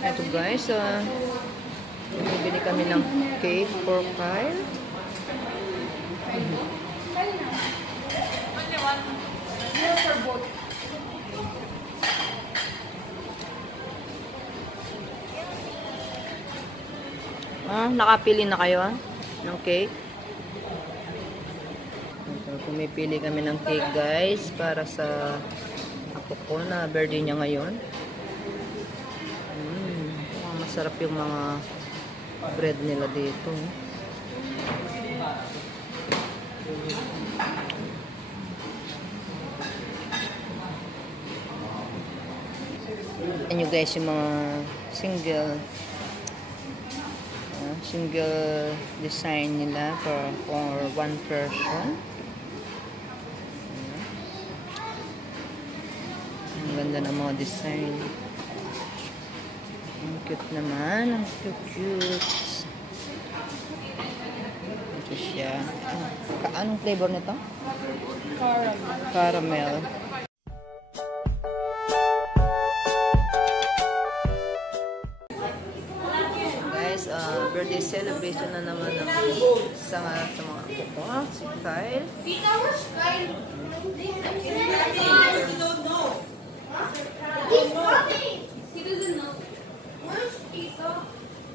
Ito guys, bibili kami ng cake for Kyle. Nakapili na kayo ng cake. Ito, pumipili kami ng cake guys para sa apo ko na birthday niya ngayon. Masarap yung mga bread nila dito. Ayan nyo guys yung mga single design nila for one person. Ang ganda ng mga design. Ang cute naman. Ang cute. Ito siya. Anong flavor nito? Caramel. Guys, birthday celebration na naman sa mga apo ko. Si Kyle. Tita, where's Kyle? He don't know. He's coming. He doesn't know. Where's Tita?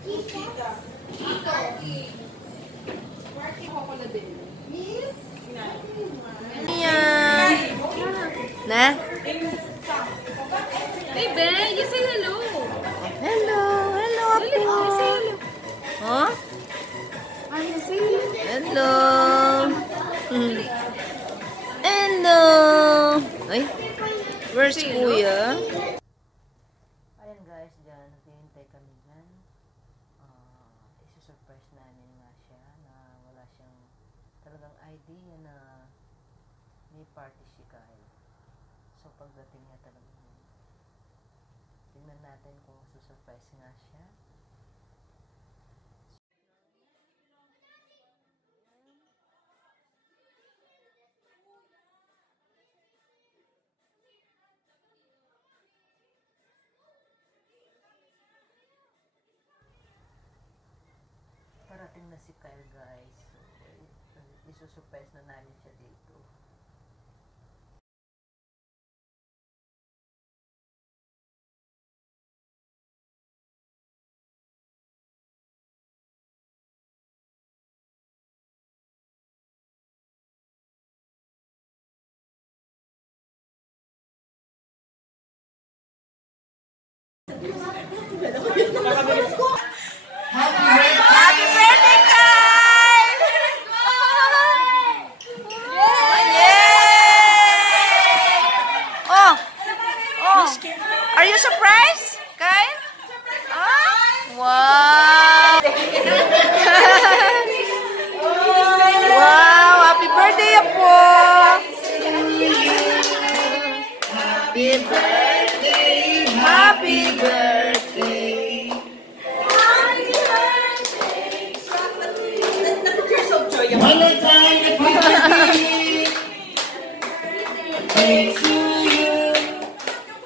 Who's Tita? Tita. Working ako na din. Me? Ayan. Na? Hey, Ben, you say hello. Hello. Hello, apo. You say hello. Huh? You say hello. Hello. Hello. Ay, where's Kuya? Ayan guys, dyan. Naghihintay kami dyan. Isusurprise namin nga siya na wala siyang talagang idea na may party si Kyle. So pagdating niya talagang tingnan natin kung susurprise nga siya. Parating na si Kyle guys. So, isusurprise na namin siya dito. Happy birthday, Kyle! Yay! Oh! Are you surprised, Kyle? Wow! Wow! Happy birthday, Apo! Happy birthday! Happy birthday! One more time, if we can to you.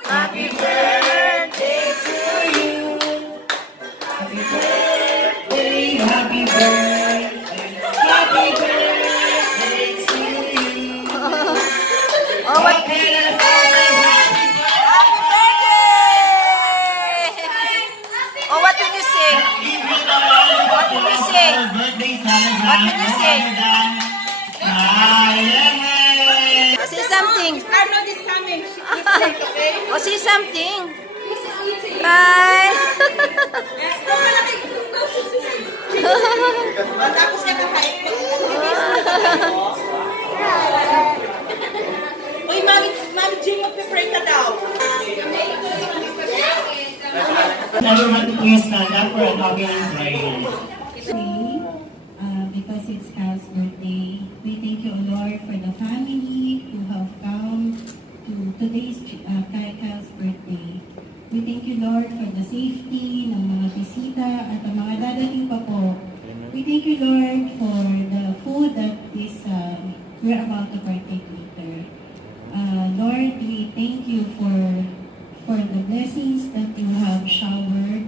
Happy birthday to you. Happy birthday, happy birthday, happy birthday to you. Oh, what? Okay, let's Happy birthday! Oh, what did you say? What did you say? What did you say? Oh, say something. Arnold is coming. He's late, okay? Oh, say something. He's eating. Bye. Tapos niya kakain. Uy, Mami Jing, magpe-pray ka daw. Everyone, please stand up for an opening prayer. Because it's Kyle's birthday, we thank you, Lord, for the family who have come to today's Kyle's birthday. We thank you, Lord, for the safety ng mga bisita at ang mga dadating pa po. We thank you, Lord, for the food that we're about to partake later. Lord, we thank you for the blessings that you have showered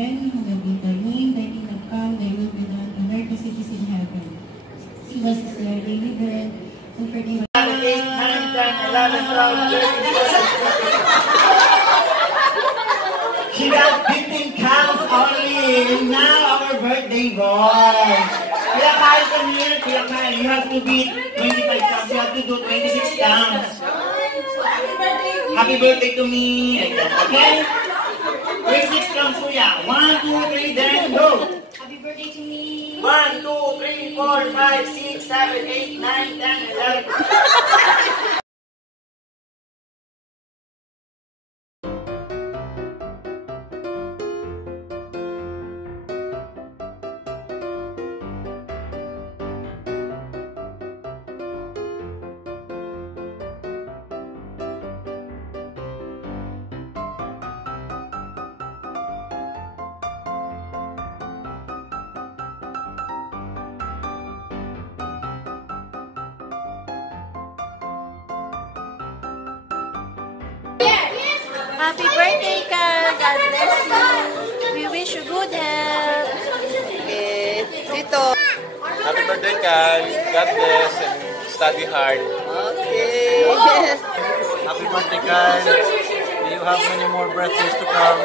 heaven, hallowed be thy name, thy kingdom come, thy will be done on earth as it is in heaven. Give us this day our daily bread, and forgive us. 8, 9, 10, 11, 12, 13, 14. She got 15 counts only. Now our birthday boy. Kuya Kyle, come here. Kuya Kyle, you have to beat 25 counts. You have to do 26 counts. Happy birthday to me. Okay? 26 counts, Kuya. 1, 2, 3, then go. Happy birthday to me. 1, 2, 3, 4, 5, 6, 7, 8, 9, 10, 11. Happy birthday, Carl. God bless you. We wish you good health. Okay. Dito. Happy birthday, Carl. God bless and study hard. Okay. Happy birthday, Carl. You have many more birthdays to come.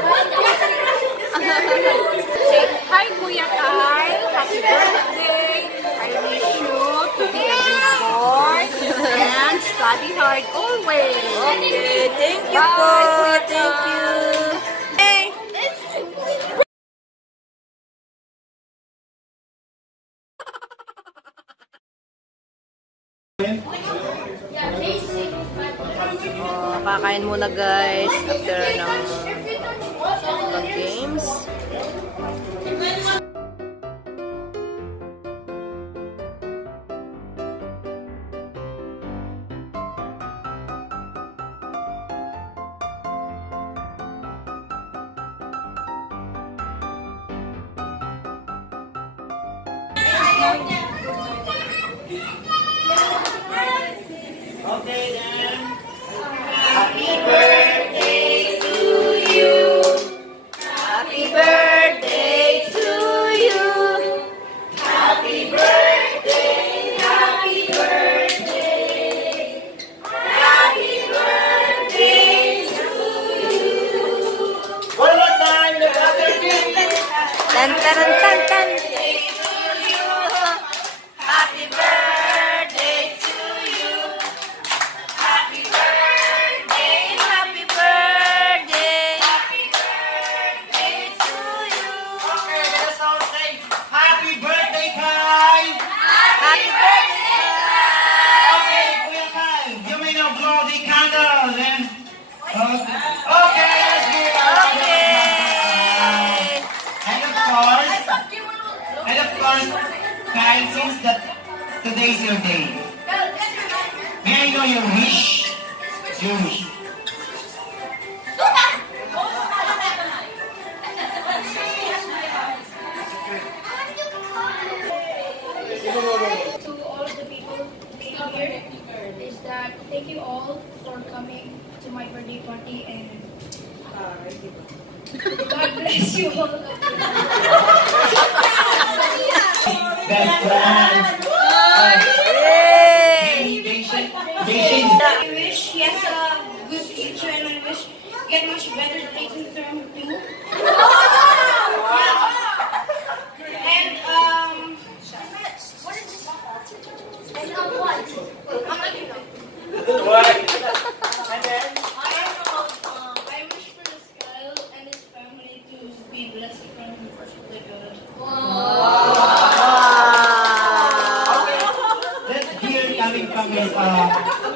Say hi, Kuya Carl. Happy birthday. I wish you to be a good boy and study hard always. Okay. Thank you po. Thank you. Hey. Kakain muna guys after ng games. Okay then. Happy birthday to you. Happy birthday to you. Happy birthday. Happy birthday. Happy birthday to you. One more time. The other thing. Tan tan tan tan. Happy birthday to you. Happy birthday. Happy birthday. Happy birthday to you. Okay, let's all say happy birthday, Kai. Happy birthday. Okay, Kuya Kai, you may now blow the candle then. Okay, let's give it a round of applause. And of course, Kai, since that today's your day, may I know your wish? Your wish. To all of the people being here is that thank you all for coming to my birthday party and God bless you all. Best friends. I wish he has a good future and I wish get much better things in term too. And what is this? And what? What? And then? I wish for this guy and his family to be blessed from the God. Let's hear coming from his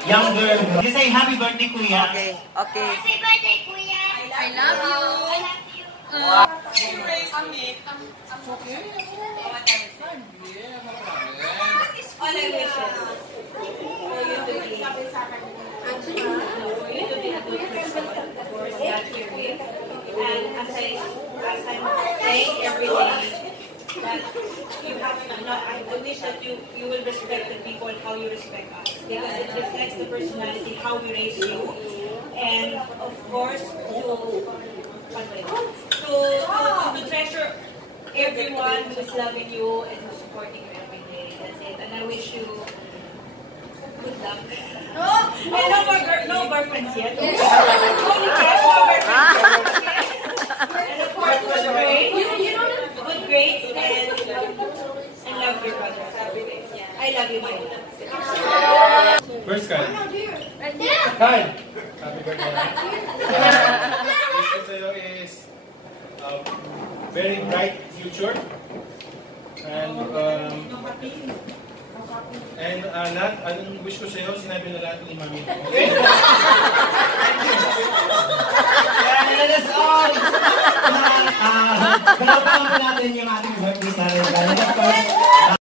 younger. You say happy birthday, Kuya. Okay. Okay. Happy birthday, Kuya! I love you! I love you! All I wish is for you to be And as I'm saying every day, that you have not, I wish that you will respect the people how you respect us, because it reflects the personality, how we raise you, and of course to try everyone who is loving you and who's supporting you every day. That's it. And I wish you good luck. And no boyfriends yet. Only cash, no boyfriends yet. And of course, good grades. Good grades and love your brothers every day. I love you, my love. First Kyle. Kyle! Happy birthday. Wish ko sa'yo is very bright future. And lahat, anong wish ko sa'yo, sinabi na lahat ni Mami. Okay? And that's all! Ganapahan natin yung ating birthday celebration. Of course,